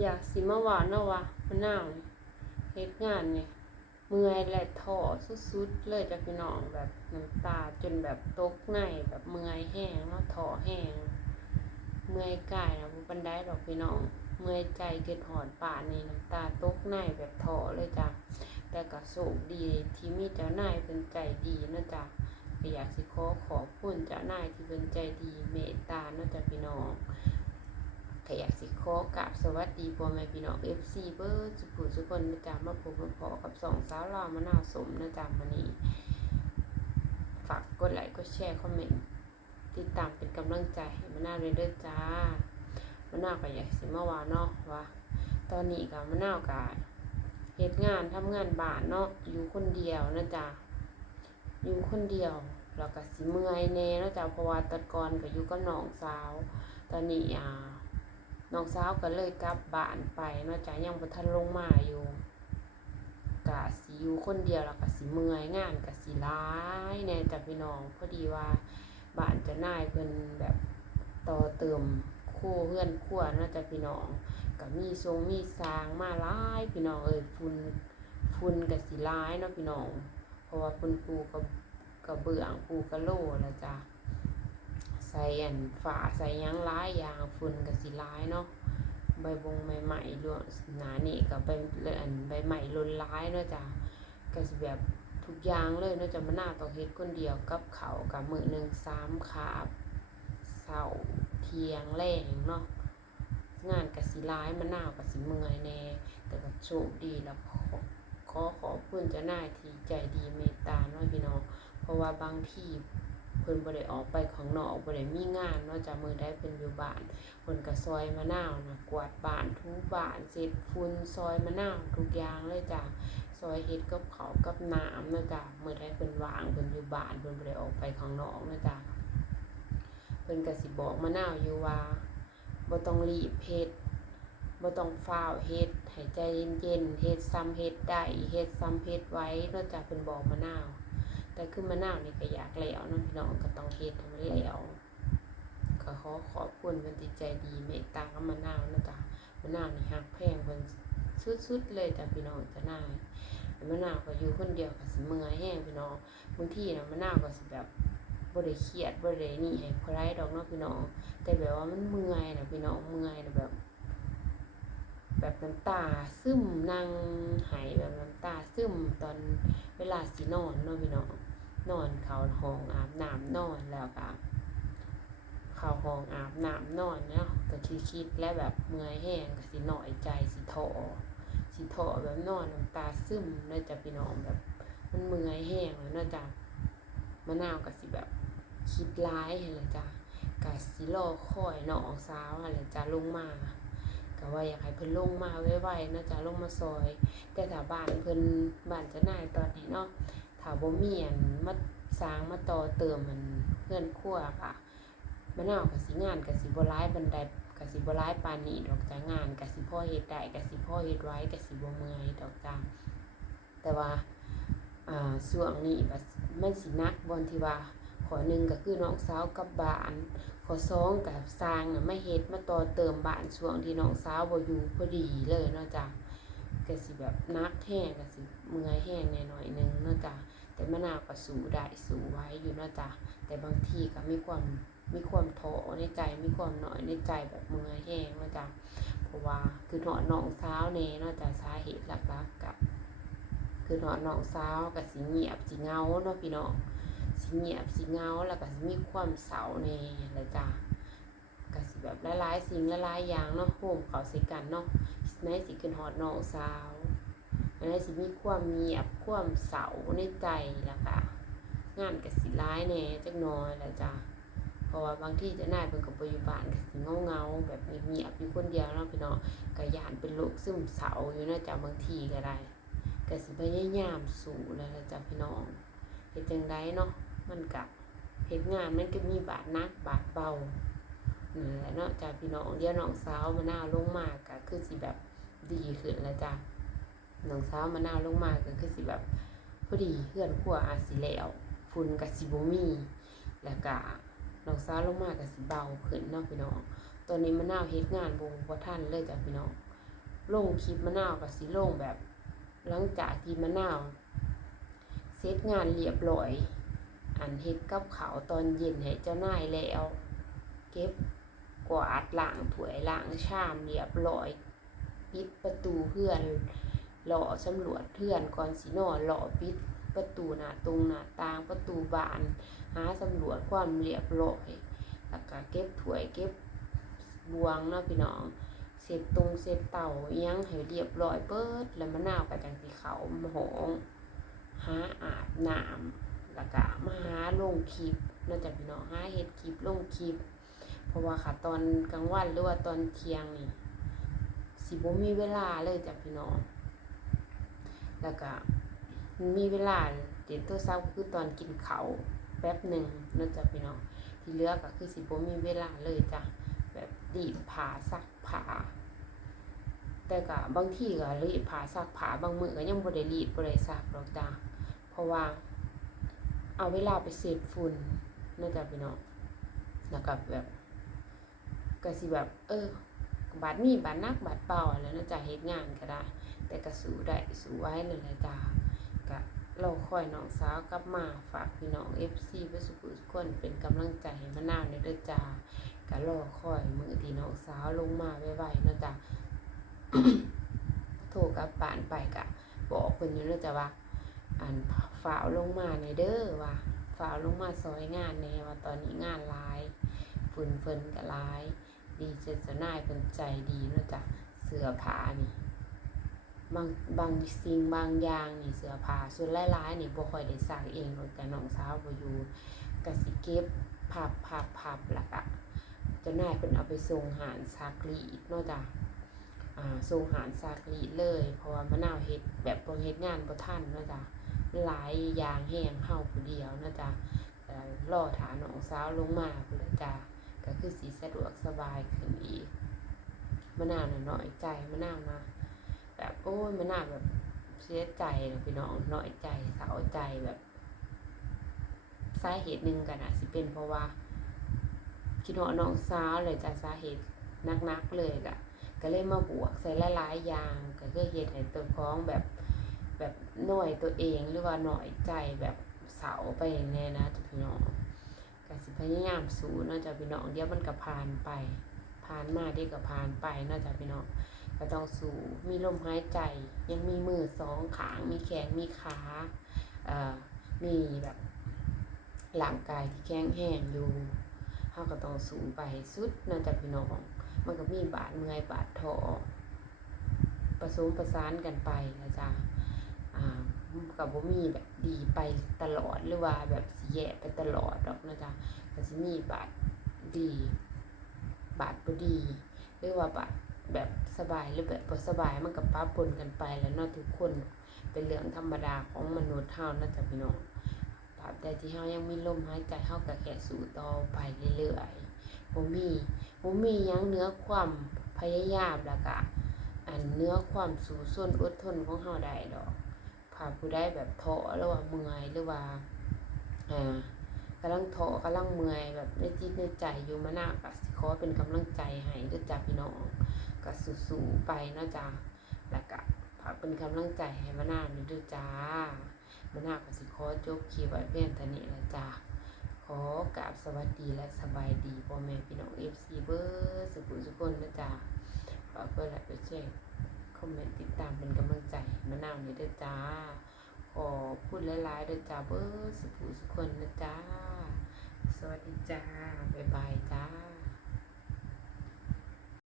อยากสิมาว่าเนะว่ามะนาวนี่เฮ็ดงานนี่เมื่อยและท้อสุดๆเลยจ้ะพี่น้องแบบน้ำตาจนแบบตกในแบบเมื่อยแห้งเนาะท้อแห้งเมื่อยกายนะบ่ปานใดดอกพี่น้อง เมื่อยใจเกิดหอนป่านนี่น้ำตาตกในแบบท้อเลยจ้ะแต่ก็โชคดีที่มีเจ้านายเพิ่นใจดีนาะจ้ะอยากสิขอขอบคุณเจ้านายที่เพิ่นใจดีเมตตาเนาะจ้ะพี่น้อง ก็อยากสิขอกราบสวัสดีพ่อแม่พี่น้อง FC เบิร์สุขุสุกคนนะจ๊ะมาพบมาพอกับสองสาวลาวมะนาวสมนะจ๊ะมื้อนี้ฝากกดไลค์กดแชร์คอมเมนต์ติดตามเป็นกำลังใจให้มะนาวเลยเด้อจ้ามะนาวก็อยากสิเมาว่าเนาะว่าตอนนี้ก็มะนาวก็เฮ็ดงานทำงานบ้านเนาะอยู่คนเดียวนะจ๊ะอยู่คนเดียวแล้วก็สิเมื่อยแน่นะจ๊ะเพราะว่าตะกอนก็อยู่กับน้องสาว ตอนนี้อ่า น้องสาวก็เลยกลับบ้านไปนอกจากยังบ่ทันลงมาอยู่กะสิอยู่คนเดียวแล้วก็สิเมื่อยงานก็สิหลายแน่จ้ะพี่น้องพอดีว่าบ้านจะนายเพิ่นแบบต่อเติมคู่เพื่อนครัวเนาจะพี่น้องก็มีทรงมีสร้างมาหลายพี่น้องเอ้ยฝุ่นฝุ่นก็สิหลายเนาะพี่น้อง เพราะว่าเพิ่นปูกระกระเบื้องปูกระโลแล้วจ้ะ ใส่อันฝาใส่ยังหลายยางฝุ่นก็สิหลายเนาะใบบงใบใหม่รวมหนานี่ก็ใบอันใบใหม่ล้นหลายเนาะจ้ะก็สิแบบทุกอย่างเลยเนาะจ้ะมะนาวต้องเฮ็ดคนเดียวกับเขากับมือหนึ่งสามขาบเช้าเทียงแลงเนาะงานก็สิหลายมะนาวก็สิเมื่อยแน่แต่ก็โชคดีแล้วขอขอขอบคุณเจ้านายที่ใจดีเมตตาเนาะพี่น้องเพราะว่าบางที่ เพิ่นบ่ได้ออกไปข้างนอกบ่ได้มีงานเนาะจากมือได้เพิ่นอยู่บ้านเพิ่นก็ซอยมะนาวนะกวาดบ้านถูบ้านเสร็จฝุ่นซอยมะนาวทุกอย่างเลยจ้ะซอยเฮ็ดกับเขากับน้ำเนาะจ้ะมือใดเพิ่นว่างเพิ่นอยู่บ้านเพิ่นบ่ได้ออกไปข้างนอกเนาะจ้ะเพิ่นก็สิบอกมะนาวอยู่ว่าบ่ต้องรีบเฮ็ดบ่ต้องฟ้าวเฮ็ดให้ใจเย็นๆเฮ็ดซ้ำเฮ็ดได้เฮ็ดซ้ำเฮ็ดไว้เนาะจ้ะเพิ่นบอกมะนาว แต่คือมะนาวนี่ก็อยากแล้วเนาะพี่น้องก็ต้องเฮ็ดให้มันแล้วก็ขอขอบคุณเพิ่นที่ใจดีเมตตากับมะนาวนะจ๊ะมะนาวนี่ฮักแพงเพิ่นสุดๆเลยจ้ะพี่น้องจ้ะนายมะนาวก็อยู่คนเดียวก็สิเมื่อยแห้งพี่น้องบางทีนะมะนาวก็สิแบบบ่ได้เครียดบ่ได้นี่ให้ใครดอกเนาะพี่น้องแต่แบบว่ามันเมื่อยนะพี่น้องเมื่อยนะแบบ แบบน้ำตาซึมนั่งหายแบบน้ำตาซึมตอนเวลาสินอนเนาะพี่น้องนอนเขาห้องอาบน้ำนอนแล้วก็เขาห้องอาบน้ำนอนเนาะก็คิดคิดและแบบเมื่อยแห้งก็สิหน่อยใจสิท้อสิท้อแบบนอนน้ำตาซึมเนาะจ้ะพี่น้องแบบ มันเมื่อยแห้งแล้วเนาะจ้ะมะนาวก็สิแบบคิดร้ายเห็นเลยจ้ะก็สิรอคอยน้องสาวอะไรจ้ะลงมา ก็ว่าอยากให้เพิ่นลงมาไวๆนาะจ้ะลงมาซอย แต่ถ้าบ้านเพิ่นบ้านจะนายตอนนี้เนาะถ้าบ่มีอันมาสร้างมาต่อเติมมันเพื่อนครัวค่ะมะนาก็สิงานก็สิบ่หลายบันไดก็สิบ่หลายปานนี้ดอกจ้างานก็สิพ่อเฮ็ดได้ก็สิพ่อเฮ็ดไว้ก็สิบ่เมื่อยดอกจ้าแต่ว่าอ่าช่วงนี้บัดมันสินักบนที่ว่า ข้อหนึ่งก็คือน้องสาวกับบ้านข้อสองก็สร้างน่ะมาเฮ็ดมาต่อเติมบ้านช่วงที่น้องสาวบ่อยู่พอดีเลยเนาะจ้ะก็สิแบบนักแห้งก็สิเมื่อยแห้งแหน่นอยหนึงเนาะจ้ะแต่มะนาวก็สู้ได้สู้ไว้อยู่เนาะจ้ะแต่บางทีก็มีความมีความท้อในใจมีความหน่อยในใจแบบเมื่อยแห้งเนาะจ้ะเพราะว่าคือหนอนน้องสาวเน่เนาะจ้ะสาเหตุหลักๆกับคือหนอนน้องสาวกับสิเงียบสิเงาเนาะพี่น้อง สิเงียบสิเงาแล้วก็สิมีความเศร้าเน่แหละจ้ะก็สิแบบหลายๆสิ่งหลายๆอย่างเนาะโฮมเขาใส่กันเนาะในสิขึ้นฮอดน้องสาวอันนี้สิมีความเงียบความเศร้าในใจแล่ะค่ะงานก็สิร้ายแน่จักหน่อยล่ะจ้ะเพราะว่าบางที่จะนายเพิ่นก็บ่อยู่บ้านก็สิเงาๆแบบเงียบอยู่คนเดียวเนาะพี่น้องก็ยานเป็นโรคซึมเศร้าอยู่นะจ้ะบางทีก็ได้ก็สิพยายามสู้แล้วละจ้ะพี่น้องเฮ็ดจังไดเนาะ มันก็เฮ็ดงานมันก็มีบาดหนักบาดเบานั่แหละเนาะจ้ะพี่น้องเดี๋ยวน้องสาวมะนาวลงมากก็คือสิแบบดีขึ้นแล้วจ้ะน้องสาวมะนาวลงมากก็คือสิแบบพอดีเพื่อนครัวอาสิแล้วฝุ่นกับสิบมีแล้วก็น้องสาวลงมากก็สิเบาขึ้นเนาะพี่น้องตอนนี้มะนาวเฮ็ดงานบ่บ่ทันเลยจ้ะพี่น้องลงคลิปมะนาวกับสิลงแบบ หลังจากที่มะนาวเสร็จงานเรียบร้อย อันเฮ็ดกับเขาตอนเย็นให้เจ้านายแล้ว เก็บกวาดล้างถ้วยล้างชามเรียบร้อยปิดประตูเพื่อนหล่อสำรวจเพื่อนก่อนสินอนหล่อปิดประตูหน้าตรงหน้าต่างประตูบาน หาสำรวจความเรียบร้อยแล้วก็เก็บถ้วยเก็บบวงเนาะพี่น้องเสร็จตรงเสร็จเต่าอิหยังให้เรียบร้อยเปิดแล้วมะนาวก็จังสิเขาหอมหาอาบน้ำ แล้วก็มาหาลงคลิปนอกจากพี่น้องหาเฮ็ดคลิปลงคลิป เพราะว่าค่ะตอนกลางวันหรือว่าตอนเที่ยงนี่สิบ่มีเวลาเลยจ้ะพี่น้องแล้วก็มีเวลาเด็ดโทรศัพท์คือตอนกินเขาแป๊บหนึ่งนอกจากพี่น้องที่เหลือก็คือสิบ่มีเวลาเลยจ้ะแบบรีผาซักผาแต่ก็บางที่ก็รีดผ้าซักผาบางมือก็ยังบ่ได้รีดบ่ได้ซักหรอกจ้าเพราะว่า เอาเวลาไปเสพฝุ่นนื่องจากพี่น้องแล้วก็แบบก็สิแบบ เออ บาดมีบาดนักบาดเป่าแล้วนื่องจากเฮ็ดงานก็ได้ แต่ก็สู้ได้สู้ไว้นั่นแหละจ้าก็เราคอยน้องสาวกลับมาฝากพี่น้อง FC เพื่อสุขทุกคนเป็นกำลังใจให้มะนาวในเด้อจ้าก็รอคอยมือที่น้องสาวลงมาไวๆนาะจ๊ะโทรกับบ้านไปกะบอกเพิ่นอยู่เนาะจ๊ะว่า อันฝ่าวลงมาในเด้อว่าฝ่าวลงมาซอยงานแน่ว่าตอนนี้งานหลายฝุ่นเพิ่นก็หลาย ดีเจเจะนายเพิ่นใจดีเนาะจ๊ะเสือผานี่บางบางสิ่งบางอย่างนี่เสือผ้าส่วนหลายๆนี่บ่ค่อยได้ซักเองหรอกแต่น้องสาวบ่อยู่ก็สิเก็บพับพับพับแล้วก็จ้านายเป็นเอาไปส่งหารซากรีเนาะจ้ะอ่าส่งหารซากรีเลย เพราะว่ามะนาวเฮ็ดแบบบ่เฮ็ดงานบ่ทันเนาะจ้ะ หลายอย่างแห้งเฮาผู้เดียวนาะจ้ะแต่รอถาน้องสาวลงมาพุ่นละจ้ะก็คือสิสะดวกสบายขึ้นอีกมะนาวน่อยใจมะนาวนะแบบโอ้ยมะนาวแบบเสียใจนะพี่น้องน้อยใจเศร้าใจแบบสาเหตุหนึ่งกันอะสิเป็นเพราะว่าคิดว่าน้องสาวเลยจากสาเหตุนักๆเลยกะก็เลยมาบวกใส่หลายๆอย่างก็คือเหตุให้ตัวพ้องแบบ แบบหน่อยตัวเองหรือว่าหน่อยใจแบบเสาไปอย่นะจ้ะพี่น้องก็สิพยายามสู้นอกจากพี่น้องเดี๋ยวมันก็ผ่านไป ผ่านมาเดี๋ยวก็ผ่านไปนอกจากพี่น้องก็ต้องสู้มีลมหายใจ ยังมีมือสองขางมีแขนมีขาเอ่อมีแบบร่างกายที่แข็งแรงอยู่เฮาก็ต้องสูงไปสุดนั่นจากพี่น้อง มันก็มีบาดเมื่อยบาดท้อผสมประสานกันไปนะจ๊ะ กับบ่มีแบบดีไปตลอดหรือว่าแบบสิแย่ไปตลอดดอกนะจ๊ะก็สิมีบาดดี บาดบ่ดี หรือว่าบาดแบบสบายหรือแบบบ่สบายมันก็ปะปนกันไปแล้วเนาะทุกคนเป็นเรื่องธรรมดาของมนุษย์เฮานะจ๊ะพี่น้องตราบใดที่เฮายังมีลมหายใจเฮาก็แค่สู้ต่อไปเรื่อยๆบ่มีบ่มีหยังเหนือความพยายามแล้วก็อันเนื้อความสู้ส่วนอดทนของเฮาได้ดอก ถ้าผู้ใดแบบท้อหรือว่าเมื่อยหรือว่าอ่ากำลังท้อกำลังเมื่อยแบบในจิตในใจอยู่มานาวก็สิขอเป็นกำลังใจให้ด้อจ้ะพี่น้องก็สู้ๆไปเนาะจ้ะแล้วก็ฝากเป็นกำลังใจให้มานาด้อจ้ามานาวก็สิขอจบคลิปไว้เพียงเท่านี้ละจ้าขอกราบสวัสดีและสบายดีพ่อแม่พี่น้อง FC เบอร์สุขุสุขคนนะจ้าฝากเพื่อนและเพื่อนแชร์ค มเมนต์ติดตามเป็นกำลังใจมะนาวนี้เด้อจ้า ขอพูดหลายๆเด้อจ้าเบอร์สุขุสุขคนนะจ้า สวัสดีจ้า บ๊ายบายจ้า